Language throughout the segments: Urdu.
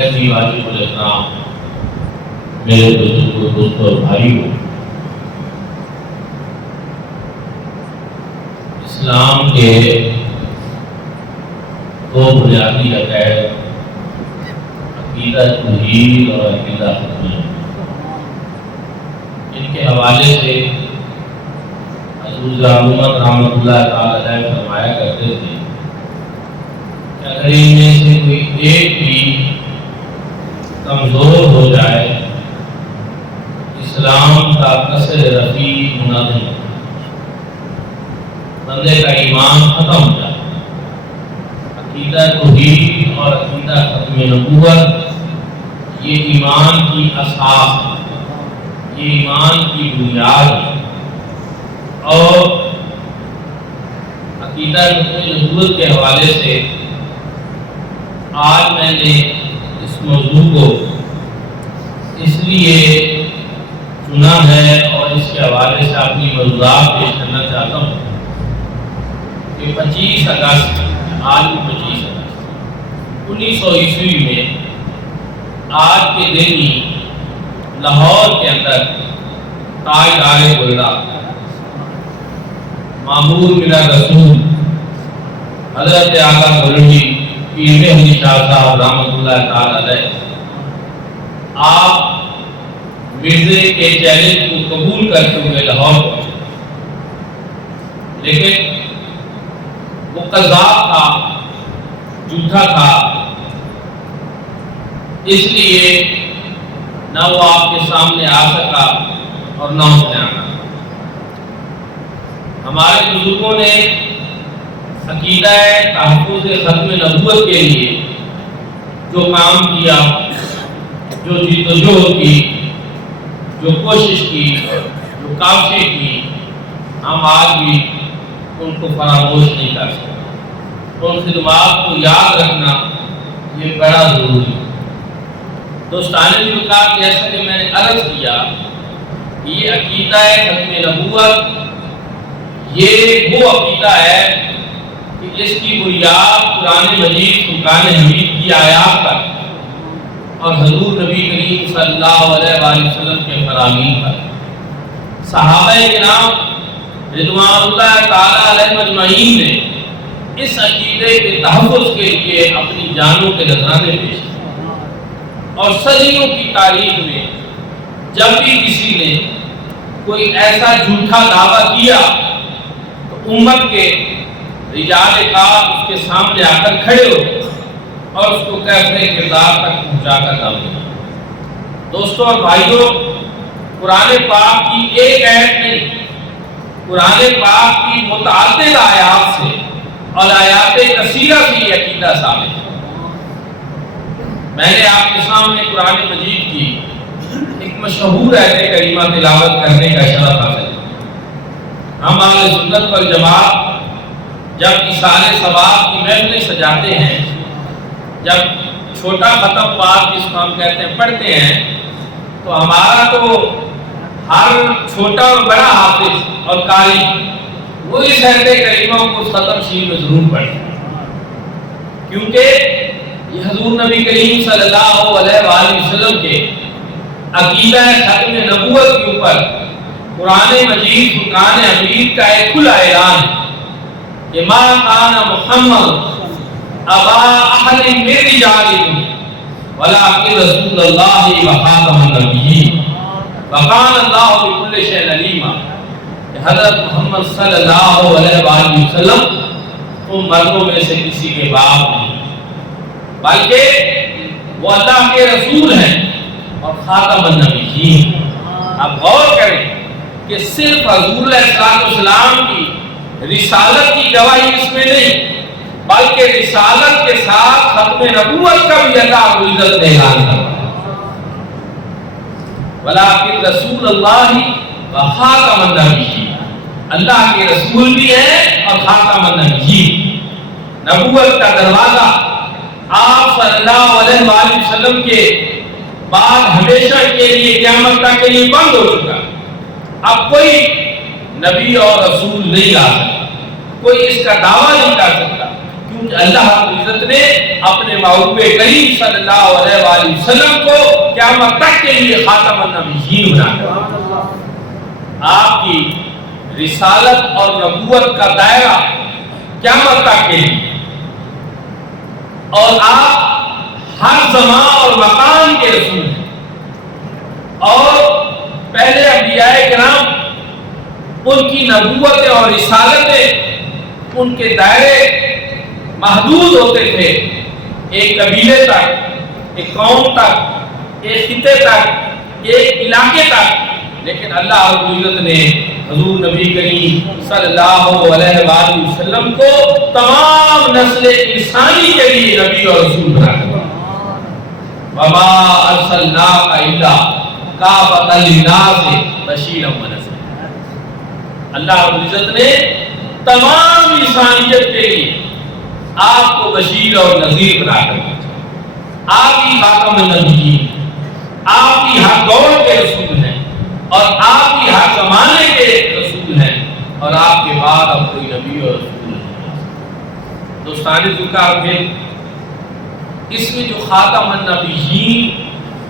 ایسی واجب الاحترام میرے بزرگ دوستوں اور بھائیوں، اسلام کے دو بنیادی عقائد عقیدہ توحید اور عقیدہ ختم، ان کے حوالے سے حضور امت رحمۃ اللہ تعالی علیہ فرمایا کرتے تھے کہ اگر ان میں سے کوئی ایک بھی کمزور ہو جائے اسلام کا کثر رفیع ہونا نہیں، بندے کا ایمان ختم ہو جائے۔ عقیدہ توحید اور عقیدہ ختم نبوت یہ ایمان کی اساس ہے، یہ ایمان کی بنیاد ہے۔ اور عقیدہ نبوت کے حوالے سے آج میں نے اس موضوع کو اس لیے چنا ہے اور اس کے حوالے سے اپنی موضوعات پیش کرنا چاہتا ہوں کہ 25 اگست آج 25 اگست 1900 عیسوی میں آج کے دن ہی لاہور کے اندر تاجدار گلرا مامور من رسول حضرت آقا مولوی پیر مہدی شاہ صاحب رحمۃ اللہ تعالی علیہ آپ مرزے کے چیلنج کو قبول کرتے ہوئے لاہور پہنچے، لیکن وہ قذاب تھا، جھوٹا تھا، اس لیے نہ وہ آپ کے سامنے آ سکا اور نہ اس نے آنا۔ ہمارے بزرگوں نے عقیدہ تحفظ ختم نبوت کے لیے جو کام کیا، جو جدوجہد کی، جو کوشش کی، جو کاوشیں کی، ہم آج بھی ان کو فراموش نہیں کر سکتے۔ ان خدمات کو یاد رکھنا یہ بڑا ضروری ہے۔ دوستان ملکات، جیسا کہ میں نے عرض کیا کہ یہ عقیدہ ختم نبوت یہ وہ عقیدہ ہے کہ جس کی بنیاد قرآن مجید فرقان حمید کی آیات پر اور حضور نبی کریم صلی اللہ علیہ وآلہ وسلم کے فرامین پر صحابہ کرام رضوان اللہ تعالی علیہ مجمعین نے اس عقیدے کے تحفظ کے لیے اپنی جانوں کے نذرانے پیش کیے، اور صدیوں کی تاریخ میں جب بھی کسی نے کوئی ایسا جھوٹا دعویٰ کیا تو امت کے رجال کار اس کے سامنے آ کر کھڑے ہو اور اس کو کیفر کردار تک پہنچا کر ڈال دیا۔ دوستوں اور بھائیوں، قرآن پاک کی ایک آیت نہیں، قرآن پاک کی متعدد آیات سے اور آیات کثیرہ سے یہ عقیدہ ثابت ہے۔ میں نے آپ کے سامنے قرآن مجید کی ایک مشہور آیت کریمہ تلاوت کرنے کا شرف حاصل ہے۔ ہم اہل سنت والجماعت جب اصال ثواب کی محفلیں سجاتے ہیں، جب چھوٹا ختم پاک جس کو ہم کہتے ہیں پڑھتے ہیں، تو ہمارا تو ہر چھوٹا اور بڑا حافظ اور قاری وہ اس آیت کریمہ کو ختم شریف میں ضرور پڑھتے ہیں، کیونکہ یہ حضور نبی کریم صلی اللہ علیہ وآلہ وسلم کے عقیدہ ختم نبوت کے اوپر قرآن مجید فرقان حمید کا ایک کھلا اعلان ہے کہ ما کان محمد ابا احد من رجالکم ولکن رسول اللہ و خاتم النبیین وکان اللہ بکل شیء علیما، کہ حضرت محمد صلی اللہ علیہ وآلہ وسلم تم مردوں میں سے کسی کے باپ نہیں، بلکہ وہ اللہ کے رسول ہیں اور خاتم النبیین۔ اب غور کریں کہ صرف حضور علیہ السلام کی رسالت کی گواہی اس میں نہیں، بلکہ رسالت کے ساتھ ختم نبوت کا بھی اللہ رب العزت نے اعلان کیا، ولیکن رسول اللہ و خاتم النبیین، اللہ کے رسول بھی ہیں اور خاتم النبیین۔ نبوت کا دروازہ آپ صلی اللہ علیہ وآلہ وسلم کے بعد ہمیشہ کے لیے قیامت تک کے لیے بند ہو چکا۔ اب کوئی نبی اور رسول نہیں آ سکتا، کوئی اس کا دعویٰ نہیں کر سکتا، کیونکہ اللہ رب العزت نے اپنے محبوب کریم صلی اللہ علیہ وآلہ وسلم کو قیامت تک کے لیے خاتم النبیین بنایا۔ آپ کی رسالت اور نبوت کا دائرہ قیامت تک کے لیے، اور آپ ہر زمان اور مکان کے رسول ہیں، اور پہلے انبیاء کرام ان کی نبوت اور رسالتیں ان کے دائرے محدود ہوتے تھے، ایک قبیلے تک، ایک قوم تک، ایک خطے تک، ایک علاقے تک، لیکن اللہ رب العزت نے حضور نبی کریم صلی اللہ علیہ وآلہ وسلم کو تمام نسل انسانی کے لیے نبی اور رسول بنا دیا۔ وما ارسلناک الا کافۃ للناس بشیرا ونذیرا۔ اللہ رب العزت نے تمام انسانیت کے لیے آپ کو بشیر اور نذیر بنا کر بھیجا۔ آپ ہی خاتم النبیین، آپ ہی ہر دور کے رسول ہیں، اور آپ ہی ہر زمانے کے رسول ہیں، اور آپ کے بعد اب کوئی نبی اور رسول نہیں۔ دوستان ذکر میں اس میں جو خاتم النبیین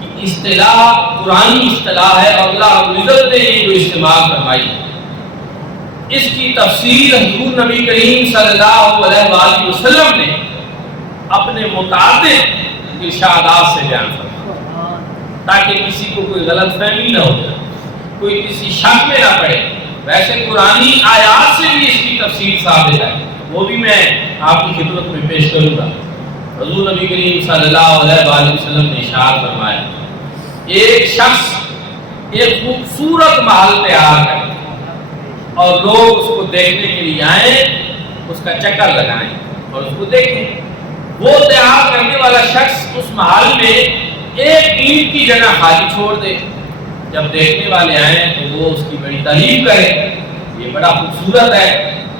کی اصطلاح قرآنی اصطلاح ہے، اور اللہ رب العزت نے یہ جو استعمال فرمائی، اس کی تفسیر حضور نبی کریم صلی اللہ علیہ وآلہ وسلم نے اپنے متعدد ارشادات سے بیان فرمایا، تاکہ کسی کو کوئی غلط فہمی نہ ہو جائے، کوئی کسی شک میں نہ پڑے۔ ویسے قرآنی آیات سے بھی اس کی تفسیر ثابت ہے، وہ بھی میں آپ کی خدمت میں پیش کروں گا۔ حضور نبی کریم صلی اللہ علیہ وآلہ وسلم نے ارشاد فرمایا، ایک شخص ایک خوبصورت محل تیار کرے اور لوگ اس کو دیکھنے کے لیے آئیں، اس کا چکر لگائیں اور اس کو دیکھیں۔ وہ تیار کرنے والا شخص اس محل میں ایک اینٹ کی جگہ خالی چھوڑ دے، جب دیکھنے والے آئیں تو وہ اس کی بڑی تعریف کریں، یہ بڑا خوبصورت ہے،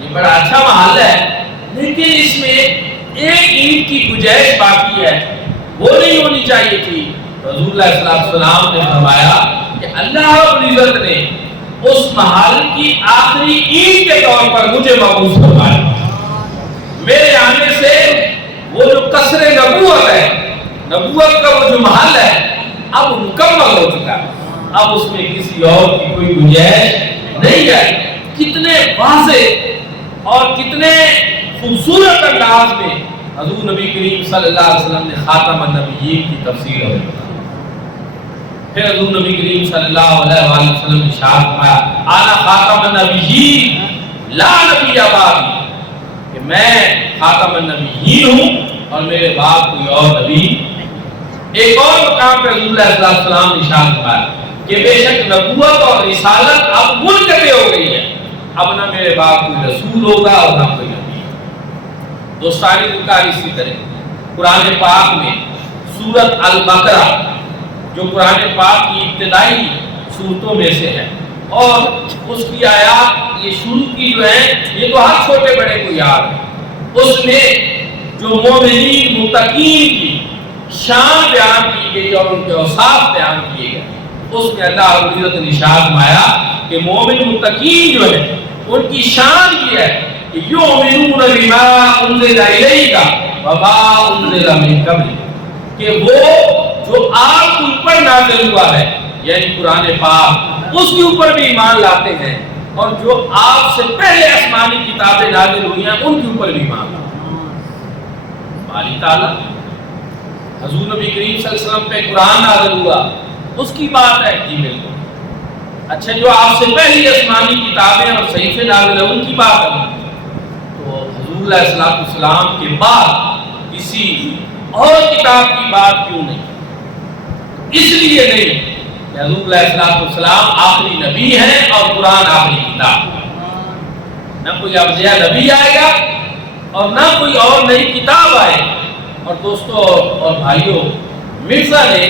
یہ بڑا اچھا محل ہے، لیکن اس میں ایک اینٹ کی گنجائش باقی ہے، وہ نہیں ہونی چاہیے تھی۔ رسول اللہ صلی اللہ علیہ وسلم نے فرمایا کہ اللہ رب العزت نے اس محل کی آخری اینٹ کے طور پر مجھے مبعوث فرمایا۔ میرے آنے سے وہ جو قصر نبوت ہے، نبوت کا وہ جو محل ہے، اب مکمل ہو چکا ہے، اب اس میں کسی اور کی کوئی گنجائش نہیں ہے۔ کتنے واضح اور کتنے خوبصورت انداز میں حضور نبی کریم صلی اللہ علیہ وسلم نے خاتم النبیین کی تفسیر ہے۔ پھر حضور نبی کریم صلی اللہ علیہ وآلہ وسلم نے ارشاد فرمایا، انا خاتم النبیین لا نبی بعدی، کہ میں خاتم النبیین ہوں اور میرے بعد کوئی اور نبی۔ ایک اور مقام پر رسول اللہ صلی اللہ علیہ وسلم نے ارشاد فرمایا کہ بے شک نبوت اور رسالت اب منقطع ہو گئی ہے، اب نہ میرے بعد کوئی رسول ہوگا اور نہ کوئی نبی۔ دوستانی ذکر اسی طرح قرآن پاک میں سورۃ البقرہ جو قرآن پاک کی ابتدائی سورتوں میں سے ہے، اور اس کی آیات یہ شروع کی جو ہے، یہ تو ہر چھوٹے بڑے کو یاد ہے، اس میں جو مومنین متقین کی شان بیان کی گئی اور ان کے اوصاف بیان کیے گئے، اس میں اللہ رب العزت نے ارشاد فرمایا کہ مومن متقین جو ہے ان کی شان یہ ہے کہ یؤمنون بما انزل الیک وما انزل من قبل، کہ وہ جو آپ کے اوپر نازل ہوا ہے یعنی قرآن پاک، اس کے اوپر بھی ایمان لاتے ہیں، اور جو آپ سے پہلے آسمانی کتابیں نازل ہوئی ہیں ان کے اوپر بھی ایمان لاتے ہیں۔ باری تعالیٰ حضور نبی کریم صلی اللہ علیہ وسلم پہ قرآن نازل ہوا، اس کی بات ہے جی بالکل۔ اچھا جو آپ سے پہلی آسمانی کتابیں اور صحیفے نازل ہیں ان کی بات ہے، تو حضور علیہ الصلوۃ والسلام کے بعد کسی اور کتاب کی بات کیوں نہیں؟ اس لیے نہیں کہ حضور علیہ الصلوۃ والسلام آخری نبی ہیں اور قرآن آخری کتاب، نہ کوئی ابتدائی نبی آئے گا اور نہ کوئی اور نئی کتاب آئے۔ اور دوستو اور بھائیوں، مرزا نے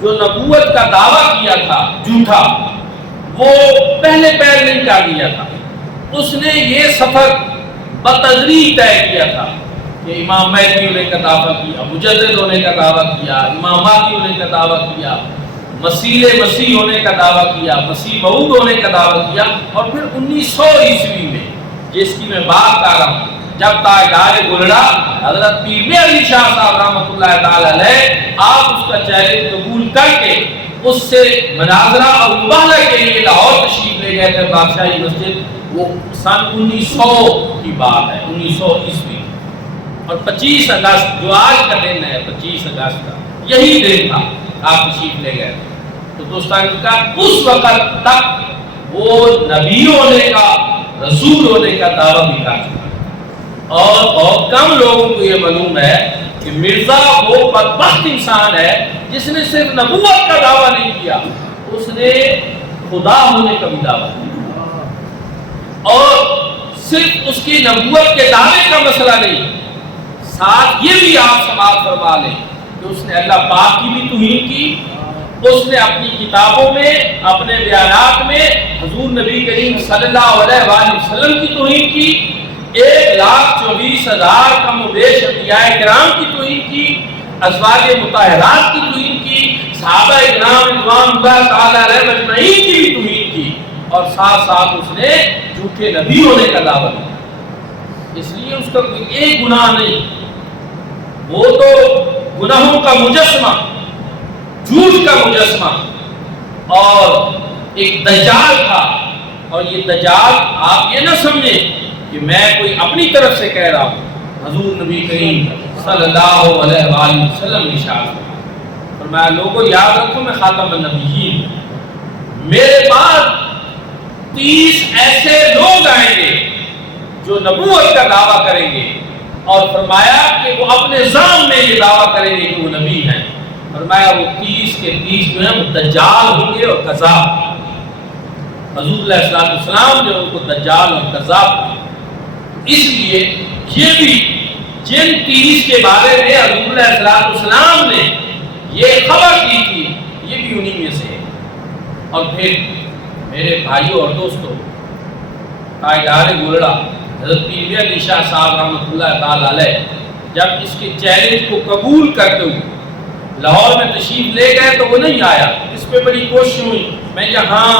جو نبوت کا دعویٰ کیا تھا جھوٹا، وہ پہلے پیر نہیں کر دیا تھا، اس نے یہ سفر بتدریج طے کیا تھا کہ امام مہدی ہونے کا دعویٰ کیا، مجدد ہونے کا دعویٰ کیا، امام مہدی ہونے کا دعویٰ کیا، مسیح ہونے کا دعویٰ کیا، مسیح موعود ہونے کا دعویٰ کیا، اور پھر 1900 عیسوی میں جس کی میں بات کر رہا ہوں جب تاجدار گولڑا حضرت پیر میں علی شاہ صاحب رحمۃ اللہ تعالی علیہ آپ اس کا چیلنج قبول کر کے اس سے مناظرہ اور مباہلہ کے لیے لاہور تشریف لے گئے تھے بادشاہی مسجد، وہ سن 1900 کی بات ہے، 1900 عیسوی، اور 25 اگست جو آج کا دن ہے 25 اگست کا یہی دن تھا آپ تشریف لے گئے تھے۔ تو دوستان کا اس وقت تک وہ نبی ہونے کا، رسول ہونے کا دعویٰ بھی کر چکا، اور بہت کم لوگوں کو یہ معلوم ہے کہ مرزا وہ بدبخت انسان ہے جس نے صرف نبوت کا دعویٰ نہیں کیا، اس نے خدا ہونے کا بھی دعویٰ کیا، اور صرف اس کی نبوت کے دعوے کا مسئلہ نہیں، ساتھ یہ بھی آپ سماعت فرما لیں کہ اس نے اللہ پاک کی بھی توہین کی، اس نے اپنی کتابوں میں، اپنے بیانات میں حضور نبی کریم صلی اللہ علیہ وآلہ وسلم کی توہین کی، 1,24,000 کم و بیش انبیاء کرام کی توہین کی، ازواج مطہرات کی توہین کی، صحابہ کرام رضوان اللہ تعالی علیہم اجمعین کی بھی توہین کی، اور ساتھ ساتھ اس نے جھوٹے نبی ہونے کا دعویٰ دیا۔ اس لیے اس کا کوئی ایک گناہ نہیں، وہ تو گناہوں کا مجسمہ، جھوٹ کا مجسمہ، اور ایک دجال تھا، اور یہ دجال آپ یہ نہ سمجھیں کہ میں کوئی اپنی طرف سے کہہ رہا ہوں، حضور نبی کریم صلی اللہ علیہ وآلہ وسلم نے ارشاد فرمایا، لوگوں یاد رکھو میں خاتم النبیین، میرے بعد 30 ایسے لوگ آئیں گے جو نبوت کا دعویٰ کریں گے، اور فرمایا کہ وہ اپنے ذات میں یہ دعویٰ کریں گے کہ وہ نبی ہیں، فرمایا وہ 30 کے 30 جو ہیں وہ دجال ہوں گے اور کذاب۔ حضور علیہ السلام نے ان کو دجال اور کذاب کہا۔ اس لیے یہ بھی جن 30 کے بارے میں حضور علیہ السلام نے یہ خبر دی تھی، یہ بھی انہی میں سے ہے۔ اور پھر میرے بھائیوں اور دوستوں، تاجدار گولڑا حضرت پیر علی شاہ صاحب رحمۃ اللہ تعالی علیہ جب اس کے چیلنج کو قبول کرتے ہوئے لاہور میں تشریف لے گئے تو وہ نہیں آیا، اس پہ بڑی کوشش ہوئی، میں یہاں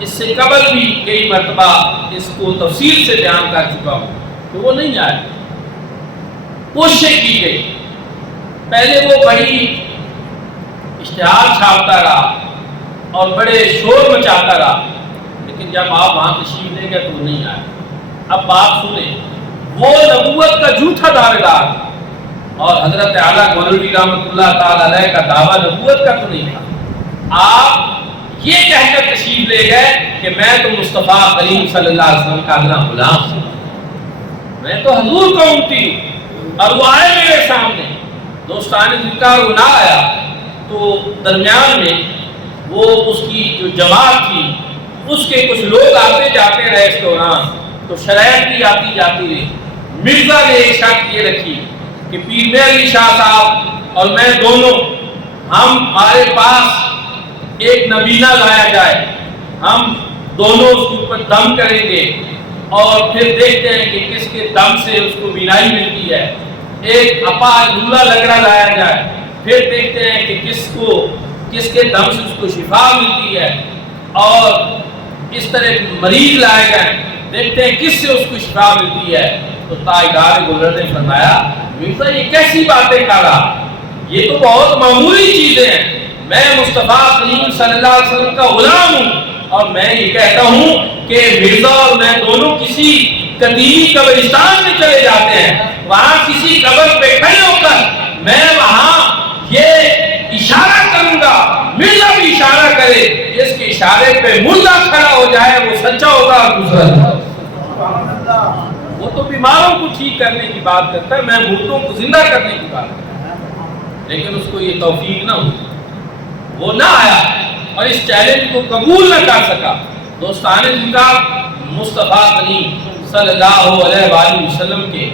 اس سے قبل بھی کئی مرتبہ اس کو تفصیل سے بیان کر چکا ہوں، تو وہ نہیں آیا، کوشش کی گئی، پہلے وہ بڑی اشتہار چھاپتا رہا اور بڑے شور مچاتا رہا، لیکن جب آپ وہاں تشریف لے گئے تو وہ نہیں آیا۔ اب بات سنیں، وہ نبوت کا جھوٹا دعوے دار، اور حضرت اعلیٰ گولڑوی رحمۃ اللہ تعالی علیہ کا دعویٰ نبوت کا تو نہیں تھا۔ آپ یہ کہہ کر تشریف لے گئے کہ میں تو مصطفیٰ کریم صلی اللہ علیہ وسلم کا اپنا غلام ہوں، میں تو حضور کا امتی ہوں، اور وہ آئے میرے سامنے، دوستان ذکر وہ نہ آیا تو درمیان میں وہ اس کی جو جماعت تھی اس کے کچھ لوگ آتے جاتے رہے اس دوران، تو شرائط بھی آتی جاتی رہی۔ مرزا نے ایک شرط یہ رکھی کہ پیر میں علی شاہ صاحب اور میں دونوں، ہمارے پاس ایک نبینہ لایا جائے، ہم دونوں اس کے اوپر دم کریں گے اور پھر دیکھتے ہیں کہ کس کے دم سے اس کو بینائی ملتی ہے، ایک لولا لنگڑا لایا جائے، پھر دیکھتے ہیں کہ کس کے دم سے اس کو شفا ملتی ہے، اور اس طرح مریض لائے گئے، دیکھتے ہیں کس سے اس کو شفا ملتی ہے۔ تو تاجدار گولڑا نے فرمایا، مرزا یہ کیسی باتیں کر رہا، یہ تو بہت معمولی چیزیں ہیں، میں مصطفیٰ کریم صلی اللہ علیہ وسلم کا غلام ہوں، اور میں یہ کہتا ہوں کہ مرزا اور میں دونوں کسی قدیمی قبرستان میں چلے جاتے ہیں، وہاں کسی قبر پہ کھڑے ہو کر میں وہاں یہ اشارہ کروں گا، مرزا بھی اشارہ کرے، جس کے اشارے پہ مردہ کھڑا ہو جائے وہ سچا ہوگا اور دوسرا۔ وہ تو بیماروں کو ٹھیک کرنے کی بات کرتا ہے، میں مردوں کو زندہ کرنے کی بات کرتا ہوں، لیکن اس کو یہ توفیق نہ ہوئی، وہ نہ آیا اور اس چیلنج کو قبول نہ کر سکا۔ دوستان ذکر، مصطفیٰ کریم صلی اللہ علیہ وآلہ وسلم کے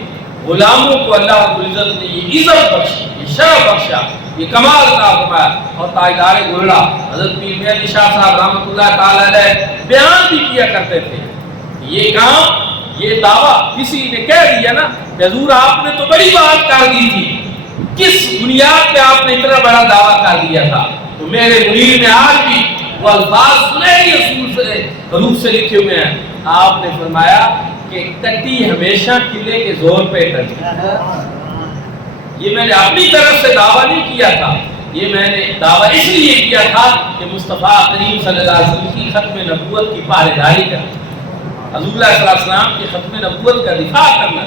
غلاموں کو اللہ رب العزت نے یہ عزت بخشی، یہ شرف بخشا، یہ کمال عطا فرمایا، اور تاجدار گولڑا حضرت پیر میں علی شاہ صاحب رحمۃ اللہ تعالی علیہ بیان بھی کیا کرتے تھے، یہ کام، یہ دعویٰ کسی نے کہہ دیا نا کہ حضور آپ نے تو بڑی بات کر دی تھی، کس بنیاد پہ آپ نے اتنا بڑا دعویٰ کر دیا تھا؟ تو میرے منیر میں آج بھی وہ الفاظ سنے ہی رسول سے روح سے لکھے ہوئے ہیں، آپ نے فرمایا کہ ٹٹی ہمیشہ قلعے کے زور پہ ٹٹی. یہ میں نے اپنی طرف سے دعویٰ نہیں کیا تھا، یہ میں نے دعویٰ اس لیے کیا تھا کہ مصطفیٰ کریم صلی اللہ علیہ وسلم کی ختم نبوت کی پہرےداری کرنا، حضور صلی اللہ علیہ وسلم کی ختم نبوت کا دفاع کرنا،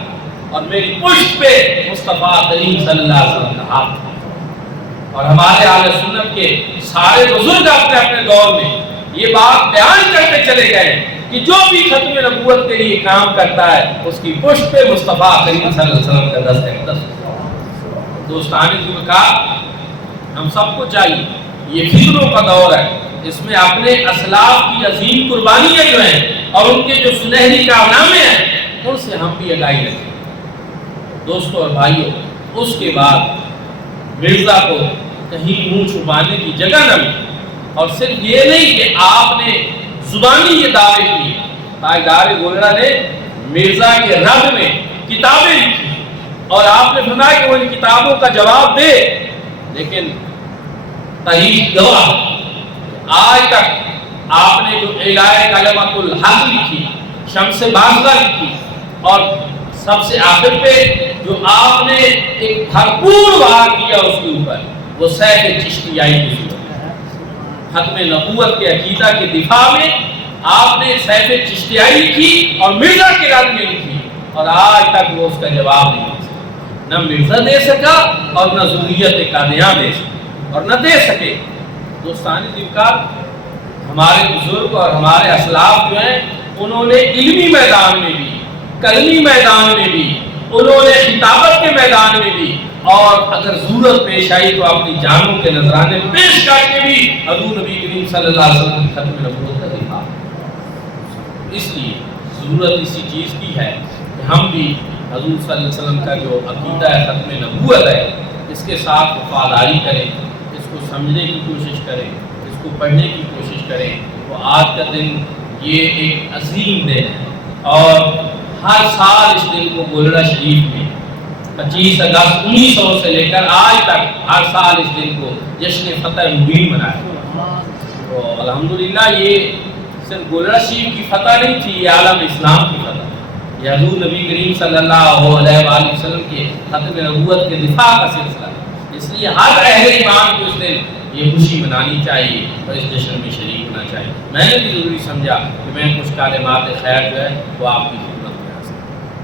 اور میری پشت پہ مصطفیٰ کریم صلی اللہ علیہ وسلم کا ہاتھ تھا. اور ہمارے اہل سنت کے سارے بزرگ اپنے اپنے دور میں یہ بات بیان کرتے چلے گئے کہ جو بھی ختم نبوت کے لیے کام کرتا ہے اس کی پشت پہ مصطفیٰ کریم صلی اللہ علیہ وسلم کا دست اقدس. دوستان ذوالفقار، ہم سب کو چاہیے، یہ فکروں کا دور ہے، اس میں اپنے اسلاف کی عظیم قربانیاں جو ہیں اور ان کے جو سنہری کارنامے ہیں ان سے ہم بھی آگاہی رکھیں. دوستوں اور بھائیوں، اس کے بعد مرزا کو کہیں منہ چھپانے کی جگہ نہ ملی، اور صرف یہ نہیں کہ آپ نے زبانی یہ دعوے کیے، تاجدار گولڑا نے مرزا کے رد میں کتابیں لکھی اور آپ نے فرمایا کہ وہ ان کتابوں کا جواب دے. لیکن تاریخ گواہ آج تک آپ نے جو اعلائے کلمۃ الحق لکھی، شمس بازغہ لکھی، اور سب سے آخر پہ جو آپ نے ایک بھرپور وار کیا اس کے اوپر، وہ سیف چشتیائی کی صورت ختم نبوت کے عقیدہ کے دفاع میں آپ نے سیف چشتیائی لکھی اور مرزا کے رد میں لکھی، اور آج تک وہ اس کا جواب نہیں دے سکا. نہ مرزا دے سکا اور نہ ذریت قادیان دے سکا اور نہ دے سکے. دوستان ذوالفقار، ہمارے بزرگ اور ہمارے اسلاف جو ہیں انہوں نے علمی میدان میں بھی، قلمی میدان میں بھی، انہوں نے خطابت کے میدان میں بھی، اور اگر ضرورت پیش آئی تو اپنی جانوں کے نذرانے پیش کر کے بھی حضور نبی کریم صلی اللہ علیہ وسلم کی ختم نبوت کا دفاع. اس لیے ضرورت اسی چیز کی ہے کہ ہم بھی حضور صلی اللہ علیہ وسلم کا جو عقیدہ ختم نبوت ہے اس کے ساتھ وفاداری کریں، اس کو سمجھنے کی کوشش کریں، اس کو پڑھنے کی کوشش کریں. وہ آج کا دن یہ ایک عظیم دن ہے، اور ہر سال اس دن کو گولڑا شریف میں 25 اگست 1900 سے لے کر آج تک ہر سال اس دن کو جشن فتح مبین منایا. تو الحمدللہ یہ صرف گولڑا شریف کی فتح نہیں تھی، یہ عالم اسلام کی فتح، یہ حضور نبی کریم صلی اللہ علیہ وآلہ وسلم کے ختم نبوت کے دفاع کا سلسلہ ہے. اس لیے ہر اہل ایمان کو اس دن یہ خوشی منانی چاہیے اور اس جشن میں شریک ہونا چاہیے. میں نے بھی ضروری سمجھا کہ میں کچھ کلمات خیر جو ہے وہ آپ کی